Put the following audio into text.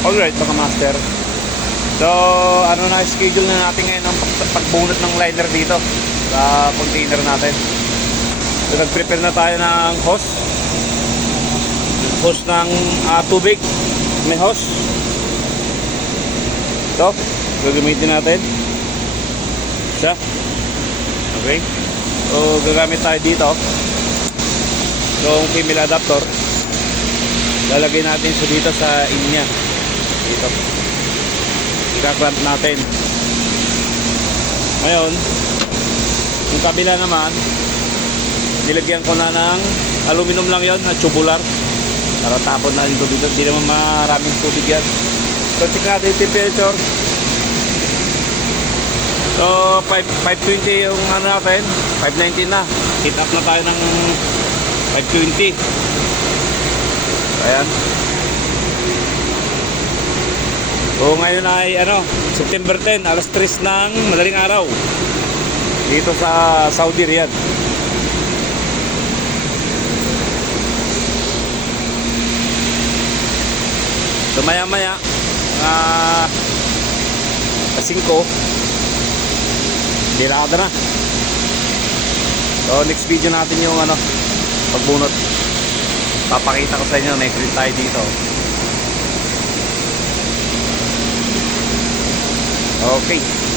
Alright mga master. So ano na schedule na natin ngayon ang pagbunot ng liner dito sa container natin. So nag-prepare na tayo ng hose ng tubig. May hose. Ito, gagamitin natin siya. Okay. So gagamit tayo dito yung female adapter. Lalagay natin siya dito sa inya. Dito ika-clamp natin. Ngayon yung kabila naman nilagyan ko na ng aluminum lang yon na tubular para tapon na dito. Hindi naman maraming tubig yan. So check natin yung temperature. So 520 yung ano natin, 519 na. Heat up na tayo ng 520. Ayan. So ngayon ay September 10, alas 3 ng madaling araw dito sa Saudi Riyadh. So maya maya kasing ko dirada na. So next video natin yung pagbunot. Papakita ko sa inyo, next rin tayo dito. Okay.